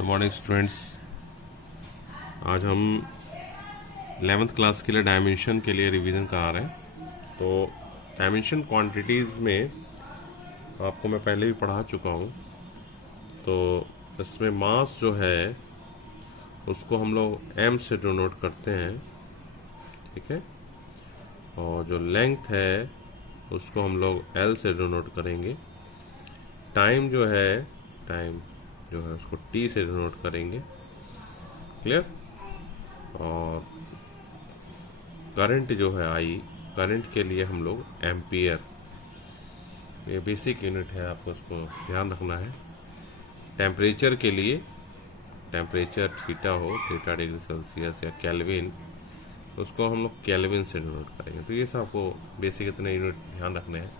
Good morning students. आज हम 11th class के लिए डायमेंशन के लिए रिवीजन करा रहे हैं। तो डायमेंशन क्वांटिटीज़ में आपको मैं पहले भी पढ़ा चुका हूँ। तो इसमें मास जो है उसको हम लोग m से डिनोट करते हैं, ठीक है। और जो लेंथ है उसको हम लोग l से डिनोट करेंगे। टाइम जो है उसको t से डिनोट करेंगे, क्लियर। और करंट जो है I, करंट के लिए हम लोग एम्पियर, ये बेसिक यूनिट है, आपको उसको ध्यान रखना है। टेम्परेचर के लिए, टेम्परेचर थीटा हो, थीटा डिग्री सेल्सियस या केल्विन, उसको हम लोग केल्विन से डिनोट करेंगे। तो ये सब आपको बेसिक इतने यूनिट ध्यान रखने हैं।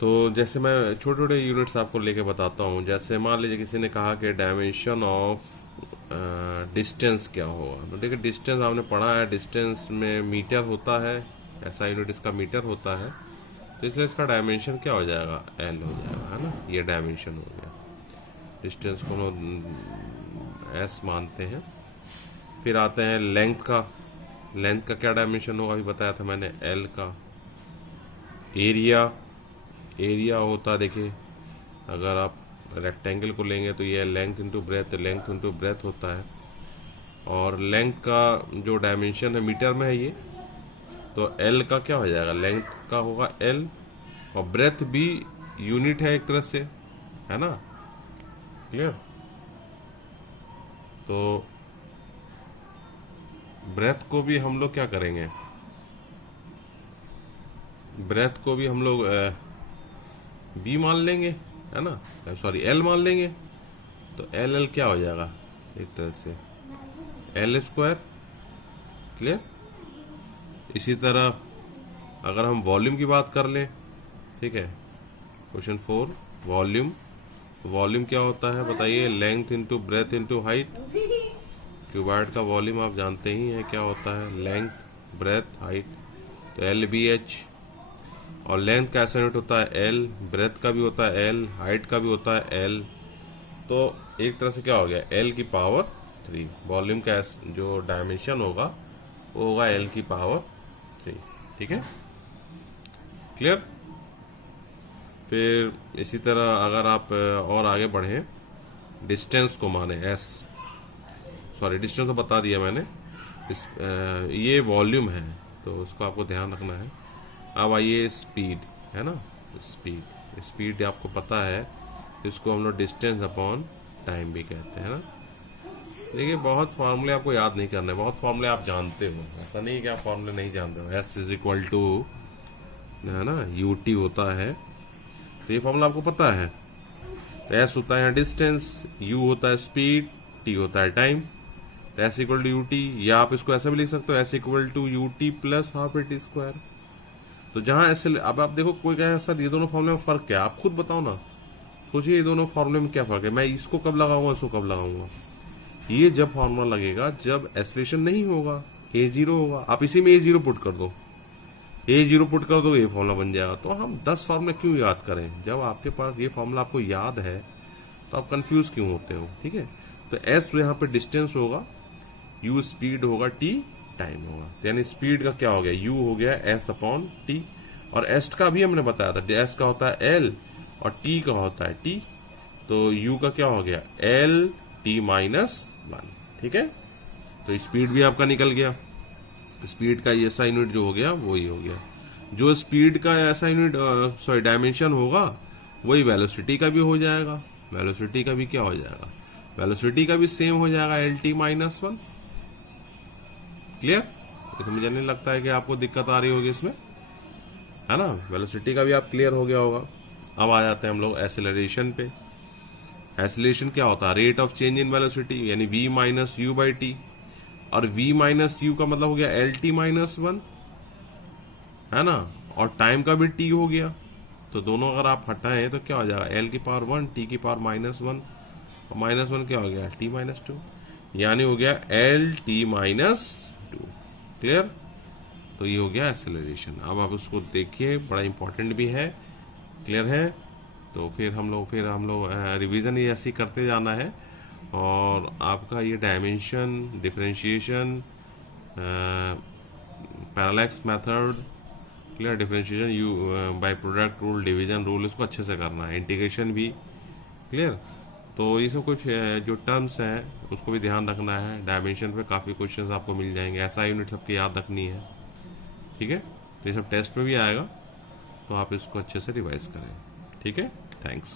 तो जैसे मैं छोटे छोटे यूनिट्स आपको लेके बताता हूँ। जैसे मान लीजिए किसी ने कहा कि डायमेंशन ऑफ डिस्टेंस क्या होगा। तो देखिए, डिस्टेंस आपने पढ़ा है, डिस्टेंस में मीटर होता है, ऐसा यूनिट इसका मीटर होता है। तो इसलिए इसका डायमेंशन क्या हो जाएगा, एल हो जाएगा, है ना। ये डायमेंशन हो गया। डिस्टेंस को हम एस मानते हैं। फिर आते हैं लेंथ का। लेंथ का क्या डायमेंशन होगा, अभी बताया था मैंने, एल का। एरिया होता, देखिए अगर आप रेक्टेंगल को लेंगे तो ये लेंथ इंटू ब्रेथ होता है। और लेंथ का जो डायमेंशन है मीटर में है ये, तो एल का क्या हो जाएगा, लेंथ का होगा एल। और ब्रेथ भी यूनिट है एक तरह से, है ना, क्लियर। तो ब्रेथ को भी हम लोग क्या करेंगे, ब्रेथ को भी हम लोग बी मान लेंगे, है ना, सॉरी एल मान लेंगे। तो एल क्या हो जाएगा, एक तरह से एल स्क्वायर, क्लियर। इसी तरह अगर हम वॉल्यूम की बात कर लें, ठीक है, क्वेश्चन 4, वॉल्यूम क्या होता है बताइए, length into breadth into height. Cuboid का वॉल्यूम आप जानते ही हैं क्या होता है, लेंथ ब्रेथ हाइट। तो एल बी एच। और लेंथ का ऐसा यूनिट होता है एल, ब्रेथ का भी होता है एल, हाइट का भी होता है एल। तो एक तरह से क्या हो गया, एल की पावर 3। वॉल्यूम का जो डायमेंशन होगा वो होगा एल की पावर 3, ठीक है, क्लियर। फिर इसी तरह अगर आप और आगे बढ़ें, डिस्टेंस को माने एस, सॉरी डिस्टेंस तो बता दिया मैंने, ये वॉल्यूम है तो उसको आपको ध्यान रखना है। अब आइए स्पीड, है ना, स्पीड आपको पता है, इसको हम लोग डिस्टेंस अपॉन टाइम भी कहते हैं ना। देखिए, बहुत फार्मूले आपको याद नहीं करने, बहुत फार्मूले आप जानते हो, ऐसा नहीं है कि आप फार्मूले नहीं जानते हो। एस इज इक्वल टू, है ना, यू टी होता है, तो ये फार्मूला आपको पता है। तो एस होता है डिस्टेंस, यू होता है स्पीड, टी होता है टाइम। तो s equal to u t, या आप इसको ऐसा भी लिख सकते हो, s equal to u t plus half a t square. तो जहां ऐसे, अब आप देखो कोई कहे सर ये दोनों फार्मूले में फर्क क्या है, आप खुद बताओ ना, सोचिए ये दोनों फार्मूले में क्या फर्क है, मैं इसको कब लगाऊंगा, इसको कब लगाऊंगा। ये जब फार्मूला लगेगा जब एस्पिरेशन नहीं होगा, ए जीरो होगा। आप इसी में ए जीरो पुट कर दो, ये फार्मूला बन जाएगा। तो हम 10 फार्मूला क्यों याद करें, जब आपके पास ये फार्मूला आपको याद है तो आप कंफ्यूज क्यों होते हो, ठीक है। तो एस यहाँ पे डिस्टेंस होगा, यू स्पीड होगा, टी टाइम होगा। यानी स्पीड का क्या हो गया, यू हो गया एस अपॉन टी। और एस का भी हमने बताया था, एस का होता है एल और टी का होता है टी। तो यू का क्या हो गया, एल टी माइनस 1, ठीक है। तो स्पीड भी आपका निकल गया। स्पीड का ऐसा यूनिट जो हो गया वही हो गया, जो स्पीड का ऐसा यूनिट, सॉरी डायमेंशन होगा, वही वेलोसिटी का भी हो जाएगा। वेलोसिटी का भी क्या हो जाएगा, वेलोसिटी का भी सेम हो जाएगा, एल टी माइनस 1, क्लियर। इसमें मुझे नहीं लगता है कि आपको दिक्कत आ रही होगी इसमें, है ना। वेलोसिटी का भी आप क्लियर हो गया होगा। अब आ जाते हैं हम लोग एक्सेलरेशन पे। एक्सेलरेशन क्या होता है, rate of change in velocity, यानी v minus you by T. और v माइनस यू का मतलब हो गया एल टी माइनस 1, है ना। और टाइम का भी t हो गया। तो दोनों अगर आप हटाएं तो क्या हो जाएगा, l की पावर 1, t की पावर -1, और -1 क्या हो गया, t माइनस 2, यानी हो गया एल टी माइनस 2, क्लियर। तो ये हो गया एक्सेलरेशन। अब आप उसको देखिए, बड़ा इंपॉर्टेंट भी है, क्लियर है। तो फिर हम लोग रिवीजन ये ऐसे ही करते जाना है। और आपका ये dimension, differentiation, parallax method, clear, differentiation you by product rule, division rule, इसको अच्छे से करना है, इंटीग्रेशन भी, क्लियर। तो ये सब कुछ जो टर्म्स हैं उसको भी ध्यान रखना है। डायमेंशन पे काफ़ी क्वेश्चंस आपको मिल जाएंगे, ऐसा यूनिट सबकी याद रखनी है, ठीक है। तो ये सब टेस्ट में भी आएगा, तो आप इसको अच्छे से रिवाइज करें, ठीक है। थैंक्स।